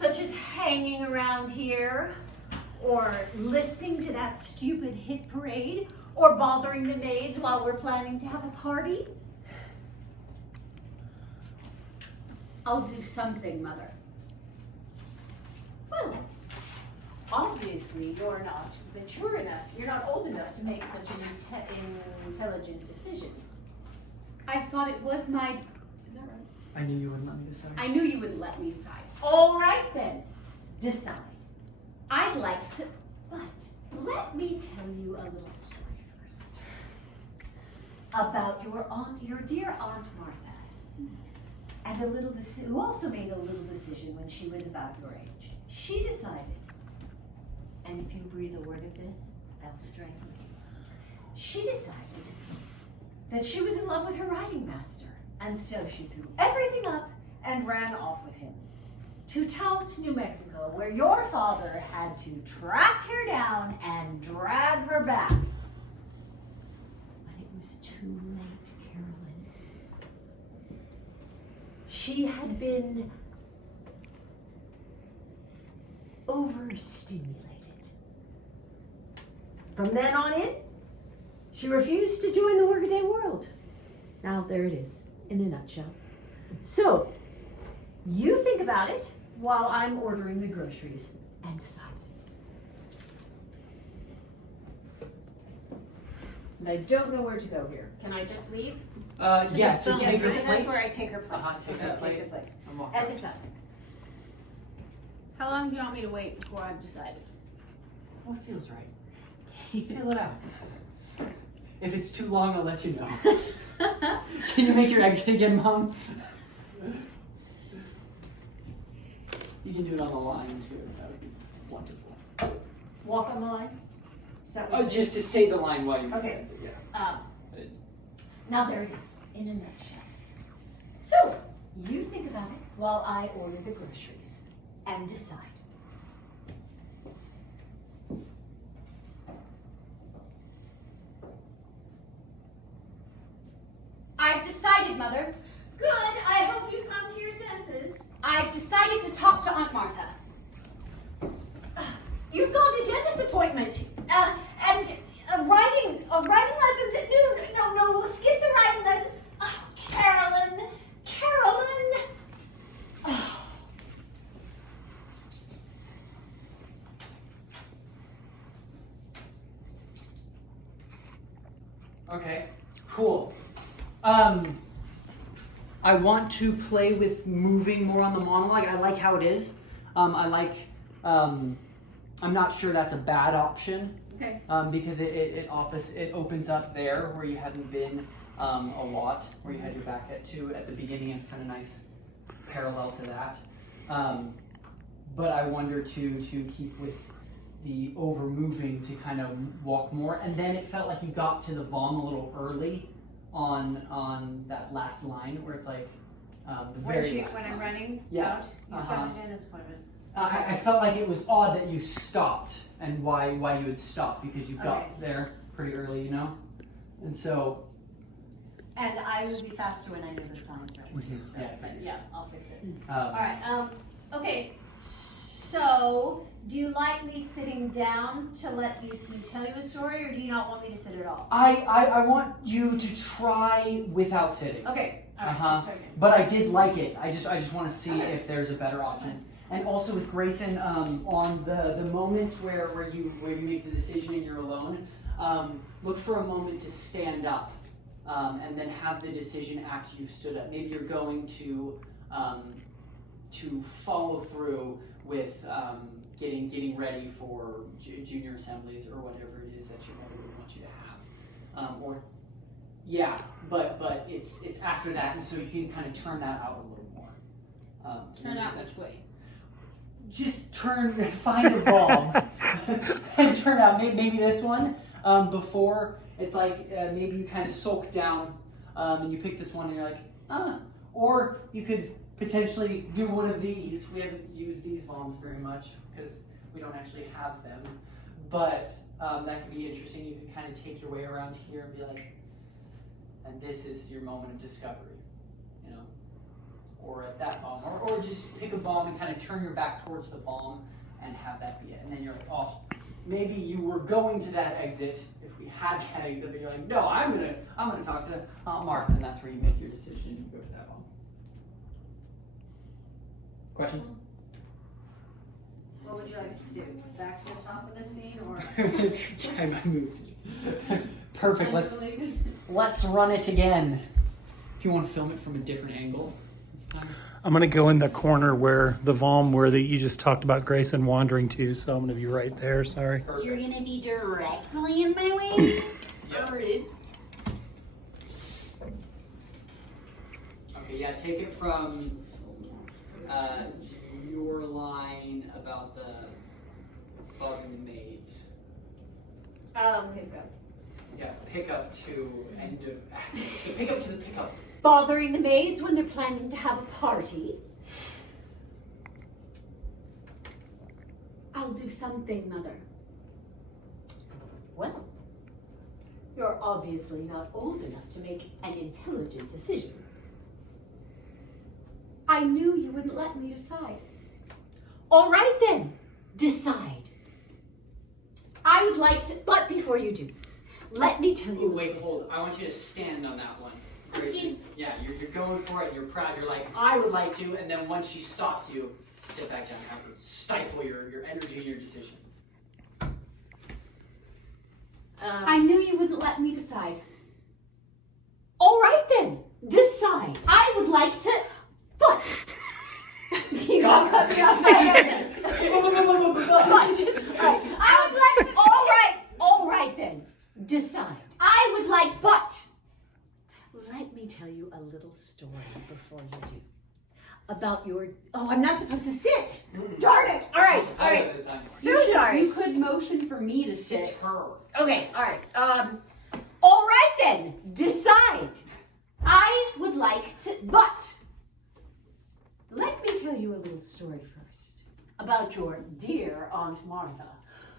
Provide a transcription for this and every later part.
such as hanging around here, or listening to that stupid hit parade, or bothering the maids while we're planning to have a party? I'll do something, Mother. Well, obviously you're not mature enough, you're not old enough to make such an intelligent decision. I thought it was my... Is that right? I knew you wouldn't let me decide. I knew you wouldn't let me decide. All right then, decide. I'd like to... But let me tell you a little story first. About your dear Aunt Martha. And who also made a little decision when she was about your age. She decided, and if you breathe a word of this, I'll strangle you. She decided that she was in love with her riding master, and so she threw everything up and ran off with him to Taos, New Mexico, where your father had to track her down and drag her back. But it was too late, Carolyn. She had been overstimulated. From then on in, she refused to join the workaday world. Now there it is, in a nutshell. So, you think about it while I'm ordering the groceries and decide. And I don't know where to go here. Can I just leave? Yeah, so Yes, take your because plate. that's where I take her plate. Take Okay, that take plate. the plate. I'm walking. And decide. How long do you want me to wait before I've decided? What feels right? Feel it out. If it's too long, I'll let you know. Can you make your exit again, Mom? You can do it on the line too. That would be wonderful. Walk on the line? Is that what Oh, you're just to say the line while you Okay. exit, yeah. Now there it is, in a nutshell. So, you think about it while I order the groceries and decide. I've decided, Mother. Good, I hope you've come to your senses. I've decided to talk to Aunt Martha. You've got a dentist appointment, and writing lessons at noon. No, we'll skip the writing lessons. Oh, Carolyn. Oh. Okay, cool. I want to play with moving more on the monologue. I like how it is. I'm not sure that's a bad option. Okay. Because it opens up there where you hadn't been a lot, where you had your back at the beginning. It's kind of nice parallel to that. But I wonder to keep with the over moving to kind of walk more. And then it felt like you got to the vom a little early on that last line where it's like the very last When I'm line. running Yeah. out, you've got a dentist appointment. I felt like it was odd that you stopped and why you would stop because you got there pretty early, you know? And so... And I will be faster when I know the signs right too. Mhm. So, Yeah, but yeah, I'll fix it. Um, Alright, okay. So, do you like me sitting down to let me tell you a story, or do you not want me to sit at all? I want you to try without sitting. Okay, alright, Uh-huh. sorry again. But I did like it. I just want to see Okay. if there's a better option. And also with Grayson, on the moment where you make the decision and you're alone, look for a moment to stand up, and then have the decision after you've stood up. Maybe you're going to follow through with getting ready for junior assemblies or whatever it is that your mother would want you to have. But it's after that, and so you can kind of turn that out a little more. Turn out which way? Just find a bulb and turn out. Maybe this one. Before it's like maybe you kind of sulk down and you pick this one and you're like, or you could potentially do one of these. We haven't used these bombs very much because we don't actually have them, but that could be interesting. You could kind of take your way around here and be like, and this is your moment of discovery, you know. or at that bomb, or just pick a bomb and kind of turn your back towards the bomb and have that be it. And then you're like, oh, maybe you were going to that exit if we had that exit, but you're like, no, I'm gonna talk to Martha, and that's where you make your decision and you go to that bomb. Questions? What would you like us to do? Back to the top of the scene or? I moved it. Perfect. Let's run it again. If you want to film it from a different angle this time. I'm going to go in the corner where the Valm where you just talked about Grayson wandering to, so I'm going to be right there, sorry. Perfect. You're gonna be directly in my way? Yep. Alright. Okay, yeah, take it from your line about the bugging maids. Okay, go. Yeah, pick up to end of pick up to the pickup. Bothering the maids when they're planning to have a party. I'll do something, Mother. Well, you're obviously not old enough to make an intelligent decision. I knew you wouldn't let me decide. All right then, decide. I would like to, but before you do, let me tell you. Ooh, wait, hold. I want you to stand on that one. Grayson. Yeah, you're going for it, you're proud, you're like, I would like to, and then once she stops you, sit back down, have her stifle your energy and your decision. I knew you wouldn't let me decide. All right then, decide. I would like to, But you got cut me off by accident. All right then, decide. I would like, But let me tell you a little story before you do. About your, I'm not supposed to sit. Darn it. All right. So sorry. you could motion for me to Sit sit. her. Okay, all right. All right then, decide. I would like to, But let me tell you a little story first about your dear Aunt Martha,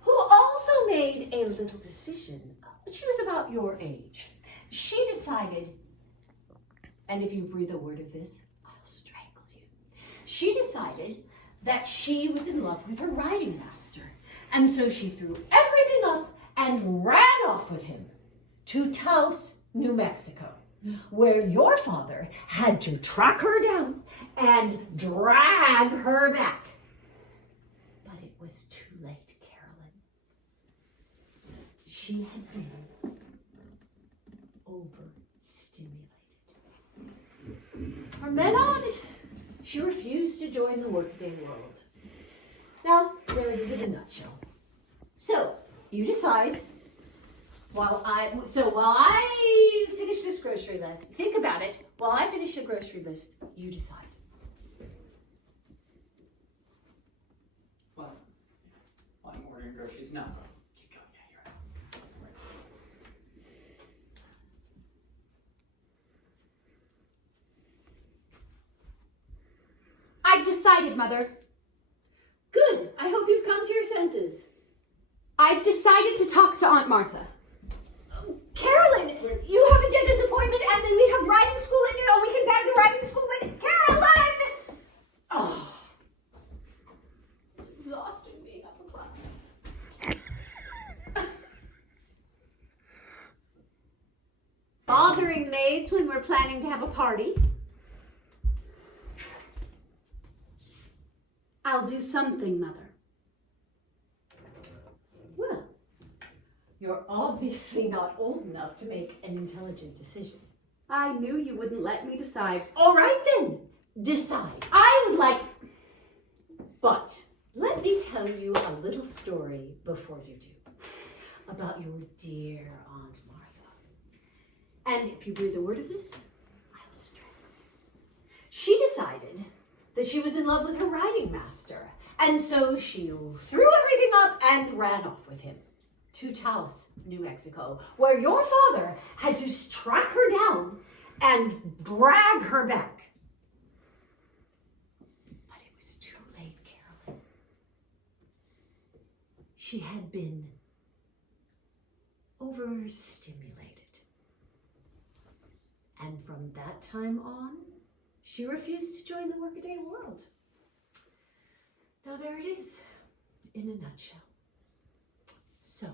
who also made a little decision. She was about your age. She decided, and if you breathe a word of this, I'll strangle you. She decided that she was in love with her riding master, and so she threw everything up and ran off with him to Taos, New Mexico, where your father had to track her down and drag her back. But it was too late, Carolyn. She had been overstimulated. From then on, she refused to join the workday world. Now, there it is in a nutshell. So, you decide. While I finish this grocery list, think about it. While I finish the grocery list, you decide. Well, I'm ordering groceries. No. Keep going. Yeah, you're right. I've decided, Mother. Good. I hope you've come to your senses. I've decided to talk to Aunt Martha. Carolyn, you have a dentist appointment, and then we have riding school, and we can bag the riding school. But Carolyn! Oh. It's exhausting being upper class. Bothering maids when we're planning to have a party. I'll do something, Mother. Well, you're obviously not old enough to make an intelligent decision. I knew you wouldn't let me decide. All right then, decide. I would like to, But let me tell you a little story before you do about your dear Aunt Martha. And if you breathe a word of this, I'll strangle you. She decided that she was in love with her riding master, and so she threw everything up and ran off with him to Taos, New Mexico, where your father had to track her down and drag her back. But it was too late, Carolyn. She had been overstimulated. And from that time on, She refused to join the workaday world. Now there it is, in a nutshell. So,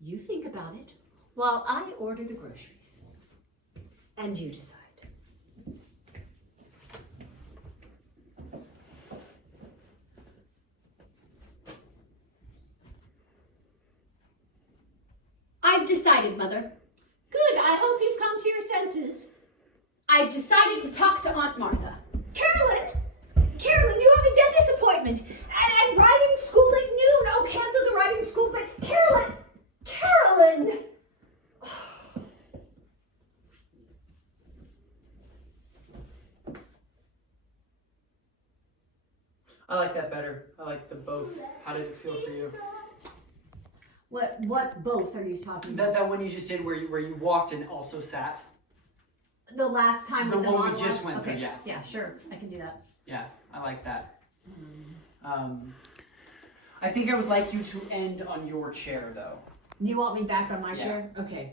you think about it while I order the groceries. And you decide. I've decided, Mother. Good, I hope you've come to your senses. I've decided to talk to Aunt Martha. Carolyn! Carolyn, you have a dentist appointment and writing school at noon. Oh, cancel the writing school, but Carolyn! Carolyn! I like that better. I like the both. How did it feel for you? What both are you talking about? That one you just did where you walked and also sat. The last time The with the one we long just went through, yeah. Yeah, sure. I can do that. Yeah, I like that. I think I would like you to end on your chair though. You want me back on my Yeah. chair? Okay.